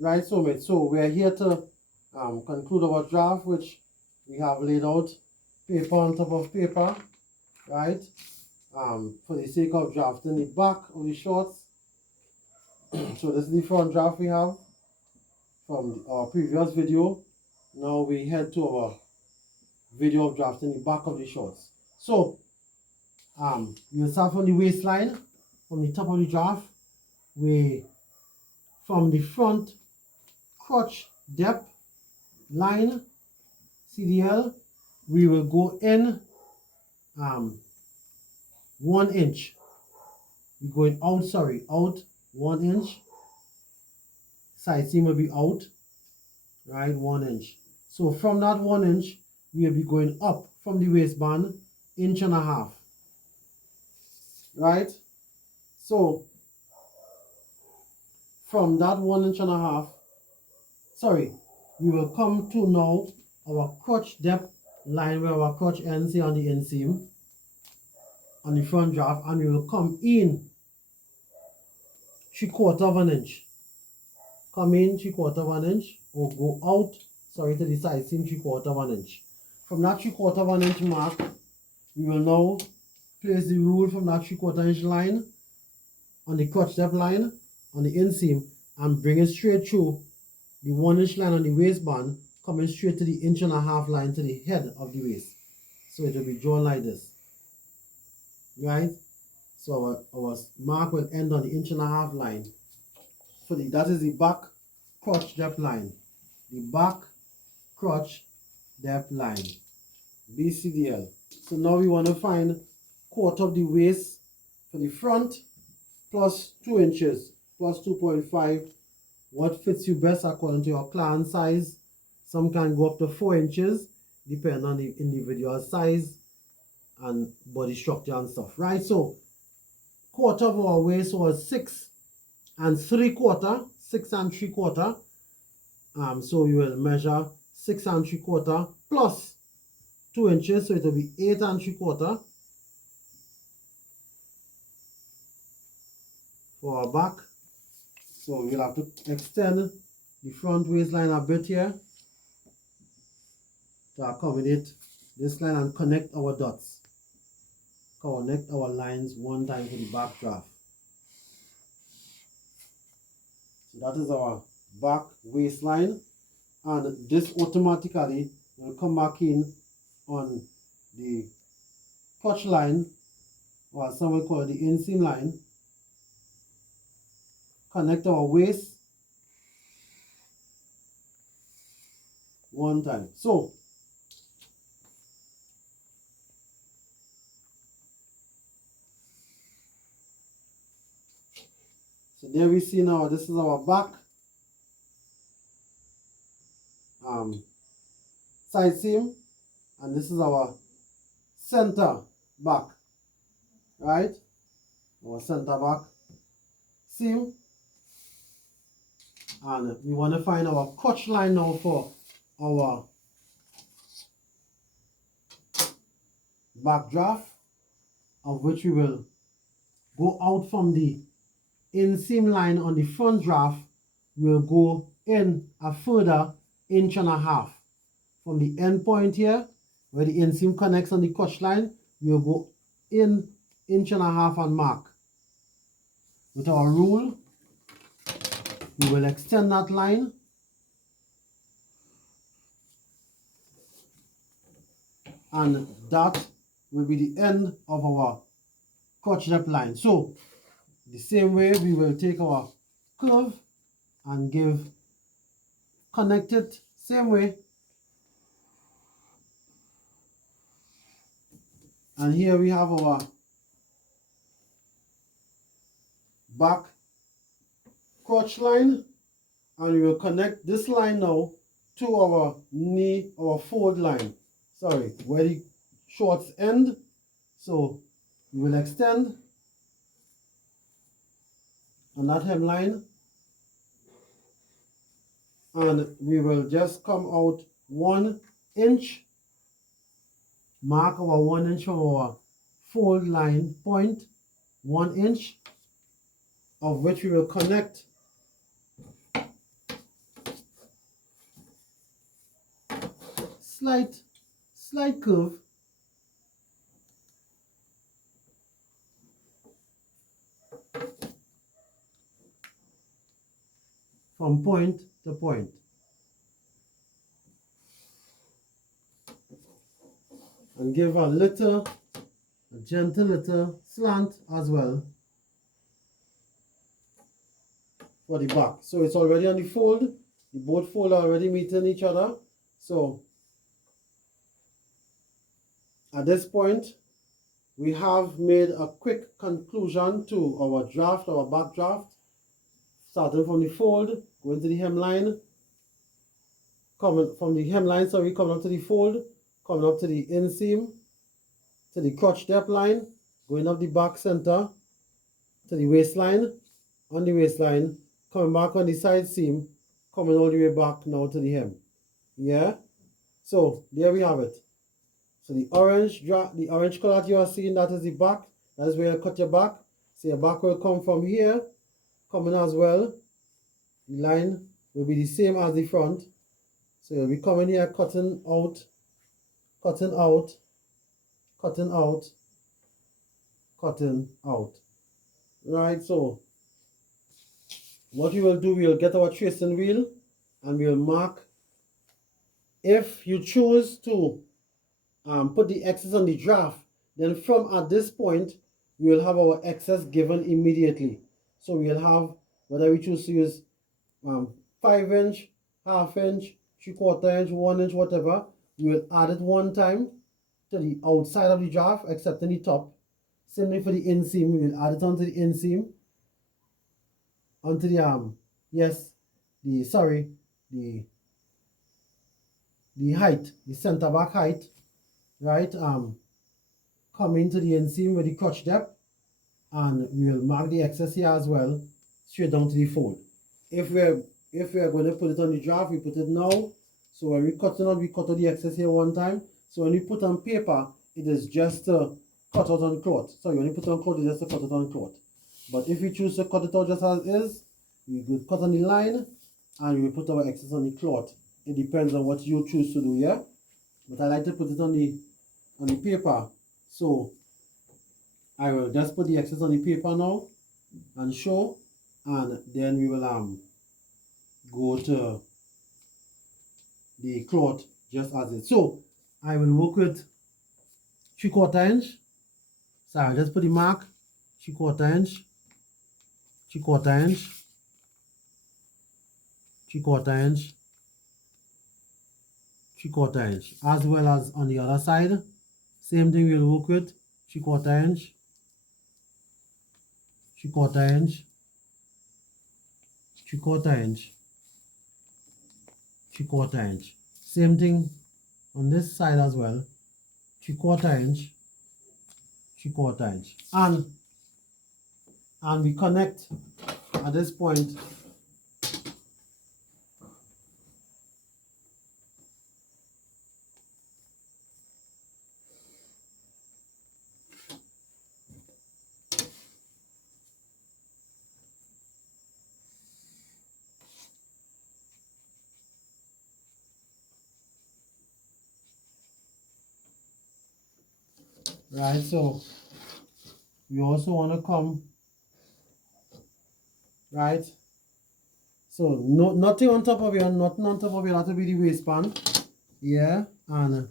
Right, so we're here to conclude our draft, which we have laid out paper on top of paper, right? For the sake of drafting the back of the shorts. So this is the front draft we have from our previous video. Now we head to our video of drafting the back of the shorts. So we'll start from the waistline, from the top of the draft. From the front crotch depth line, CDL, we will go in 1 inch. We're going out, out 1 inch. Side seam will be out, right, 1 inch. So from that 1 inch, we will be going up from the waistband 1.5 inches, right? So from that 1.5 inches, we will come to now our crotch depth line where our crotch ends here on the inseam on the front draft, and we will come in 3/4 inch. Come in 3/4 inch, or go out, to the side seam 3/4 inch. From that 3/4 inch mark, we will now place the rule from that 3/4 inch line on the crotch depth line on the inseam and bring it straight through the 1 inch line on the waistband, coming straight to the 1.5 inch line to the head of the waist. So it will be drawn like this, right? So our mark will end on the 1.5 inch line. That is the back crotch depth line. The back crotch depth line, BCDL. So now we want to find quarter of the waist for the front plus 2 inches, plus 2.5. What fits you best according to your clan size. Some can go up to 4 inches, depending on the individual size and body structure and stuff, right? So quarter of our waist was 6 3/4. So you will measure 6 3/4 plus 2 inches, so it will be 8 3/4 for our back. So we'll have to extend the front waistline a bit here to accommodate this line and connect our dots. Connect our lines one time to the back draft. So that is our back waistline, and this automatically will come back in on the crotch line, or some will call it the inseam line. Connect our waist one time. So there we see now, this is our back side seam, and this is our center back, right? Our center back seam. And we want to find our crotch line now for our back draft, of which we will go out from the inseam line on the front draft. We will go in a further 1.5 inches from the end point here where the inseam connects on the crotch line. We will go in 1.5 inches and mark. With our rule, we will extend that line and that will be the end of our crotch depth line. So the same way, we will take our curve and connect it same way. And here we have our back crotch line, and we will connect this line now to our knee, our fold line, where the shorts end. So we will extend on that hemline, and we will just come out 1 inch, mark our 1 inch from our fold line point, 1 inch, of which we will connect slight curve from point to point. And give a gentle little slant as well for the back. So it's already on the fold. The both fold are already meeting each other. So at this point, we have made a quick conclusion to our draft, our back draft, starting from the fold, going to the hemline, coming from the hemline, sorry, coming up to the fold, coming up to the inseam, to the crotch depth line, going up the back center, to the waistline, on the waistline, coming back on the side seam, coming all the way back now to the hem. Yeah? So there we have it. So the orange color that you are seeing, that is the back. That is where you cut your back. So your back will come from here, coming as well. The line will be the same as the front. So you'll be coming here, cutting out, cutting out, cutting out, cutting out. Right, so what we will do, we will get our tracing wheel and we will mark. If you choose to put the excess on the draft, then from at this point, we will have our excess given immediately. So we'll have, whether we choose to use 5 inch, half inch, 3/4 inch, 1 inch, whatever, we will add it one time to the outside of the draft, except in the top. Similarly for the inseam, we will add it onto the inseam, onto the the height, the center back height, right? Coming to the inseam with the crotch depth, and we will mark the excess here as well, straight down to the fold. If we're going to put it on the draft, we put it now. So when we cut it out, we cut out the excess here one time. So when we put on paper, it is just to cut out on cloth. So when you put on cloth, it's just to cut it on cloth. But if we choose to cut it out just as is, we will cut on the line and we will put our excess on the cloth. It depends on what you choose to do, yeah? But I like to put it on the paper. So I will just put the excess on the paper now and show, and then we will go to the cloth just as it. So I will work with 3/4 inch. So I'll just put the mark 3/4 inch, 3/4 inch, 3/4 inch, 3/4 inch, as well as on the other side. Same thing we'll work with 3/4 inch, 3/4 inch, 3/4 inch, 3/4 inch. Same thing on this side as well, 3/4 inch, 3/4 inch. And we connect at this point. Right, so you also want to come, right? So nothing on top of your, nothing on top of your, that will be the waistband. Yeah, and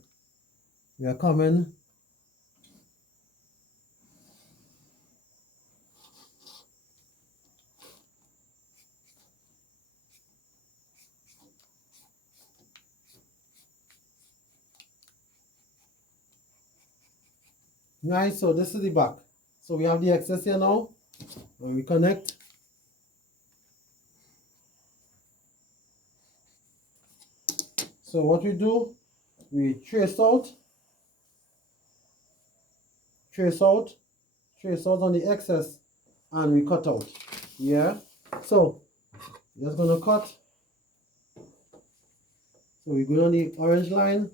we are coming. Right, so this is the back. So we have the excess here now, and we connect. So what we do, we trace out on the excess, and we cut out. Yeah, so just gonna cut. So we go on the orange line.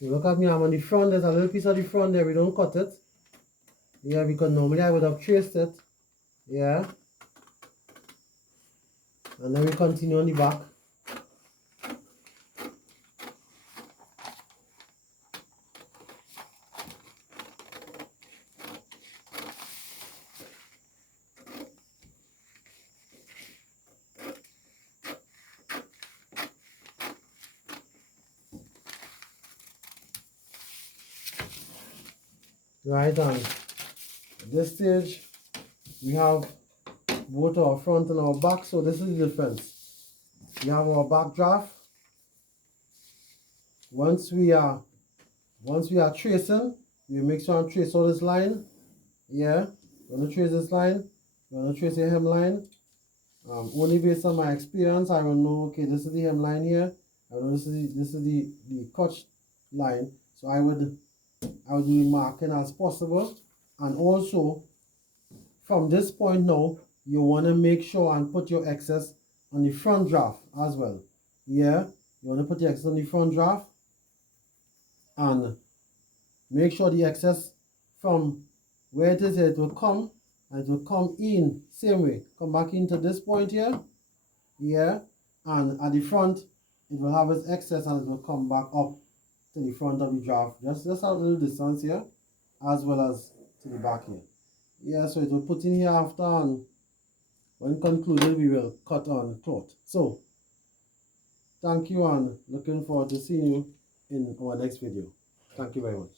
You look at me arm on the front, there's a little piece of the front there, we don't cut it. Yeah, because normally I would have traced it. Yeah. And then we continue on the back. Right, and at this stage we have both our front and our back, so this is the difference. We have our back draft. Once we are tracing, we make sure and trace all this line. Yeah, we're gonna trace this line, we're gonna trace a hemline. Only based on my experience, I will know, okay, this is the hemline here. I know this is the cut line. So I would do marking as possible. And also from this point now, you want to make sure and put your excess on the front draft as well. Yeah, you want to put the excess on the front draft and make sure the excess from where it is here, it will come and it will come in same way, come back into this point here. Yeah, and at the front it will have its excess and it will come back up to the front of the draft, just a little distance here as well as to the back here. Yeah, so it will put in here after, and when concluded we will cut on cloth. So thank you and looking forward to seeing you in our next video. Thank you very much.